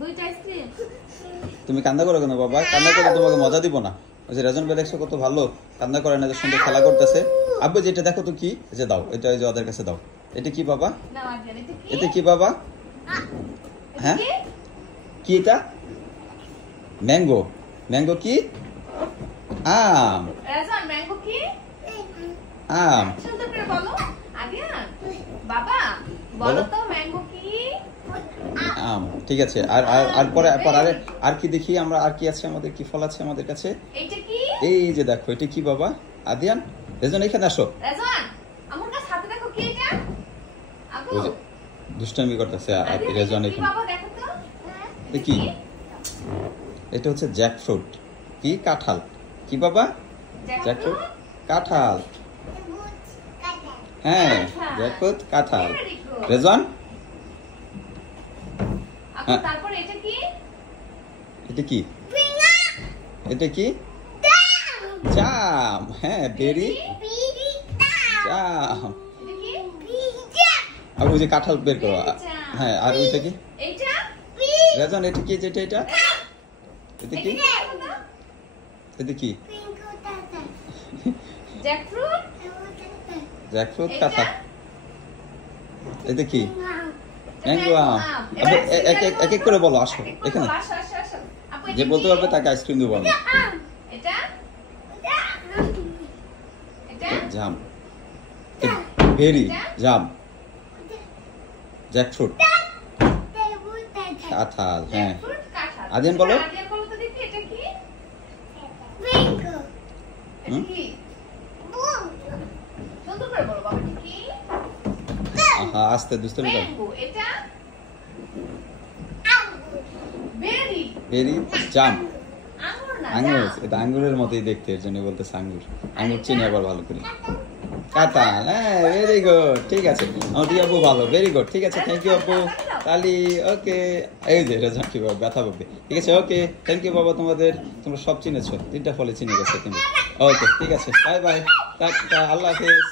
দুইটা আইসক্রিম। তুমি কান্না করো কেন বাবা? কান্না করে তোমাকে মজা দিব না। ওই যে রেজন ভাই দেখছো কত ভালো কান্না করে না, যে সুন্দর খেলা করতেছে। আব্বু যেটা দেখো তো কি, যে দাও এটা, ওই যে ওদের কাছে দাও। এটা কি বাবা? না আগে এটা কি? এটা কি বাবা? হ্যাঁ কি এটা? ম্যাঙ্গো। ম্যাঙ্গো কি? আম। রাজন ম্যাঙ্গো কি? আম। সুন্দর করে বলো আগে। বাবা বলো তো ম্যাঙ্গো কি? আম। ঠিক আছে। আর আর আর পরে আর কি দেখি আমরা, আর কি আছে আমাদের, কি ফল আছে আমাদের কাছে? এইটা কি? এই যে দেখো, এটা কি বাবা? আদিয়ান, রেজন এখানে আসো। রাজন আমার কাছে হাতে দেখো কি এটা? আবু ওই যে দুষ্টামি করতেছে রেজন কি এখানে। বাবা দেখো তো। এটা কি? এটা হচ্ছে জ্যাকফ্রুট। কি? কাঁঠাল। কি বাবা? জ্যাকফ্রুট কাঁঠাল। হ্যাঁ জ্যাকফ্রুট কাঁঠাল। রেজন আপু তারপর এটা কি? এটা কি? এটা কি? জাম। হ্যাঁ বেরি জাম। এটা কি? আর ওই যে কাঁঠাল বের করো। হ্যাঁ আর ওইটা কি? এইটা রেজন এটা কি? যেটা এটা এটা কি? এটা কি? জ্যাকফ্রুট। জ্যাকফ্রুট কাঁঠাল। এটা কি? ম্যাঙ্গো আম। এক এক করে বলো, আসো এখানে। আসো আসো আসো আপু যে বলতে পারবে তাকে আইসক্রিম দেবো আমি। এটা এটা জাম। বেরি জাম জ্যাকফ্রুট কাঁঠাল। হ্যাঁ জ্যাকফ্রুট কাঁঠাল। আদিয়ান বলো। আদিয়ান বলো তো দেখি এটা কি? এটা হুম? কি? সুন্দর করে বলো বাবা এটা কি? আহা আস্তে দুষ্টামি কর। ম্যাঙ্গো। এটা বেরি। বেরি জাম আঙ্গুর না আঙ্গুর। জাম। এটা আঙ্গুরের মতোই দেখতে, এর জন্য বলতেছে আঙ্গুর। আঙ্গুর চিনি আবার ভালো করে। কাঁঠাল। হ্যাঁ ভেরি গুড। ঠিক আছে আমার দুই আপু ভালো, ভেরি গুড। ঠিক আছে থ্যাংক ইউ আপু। তালি ওকে। এই যে রেজন কি বাবা ব্যথা পাবে। ঠিক আছে ওকে থ্যাংক ইউ বাবা, তোমরা সব চিনেছো, তিনটা ফলে চিনে গেছো তুমি। ওকে ঠিক আছে বাই বাই, টাটা, আল্লাহ হাফেজ।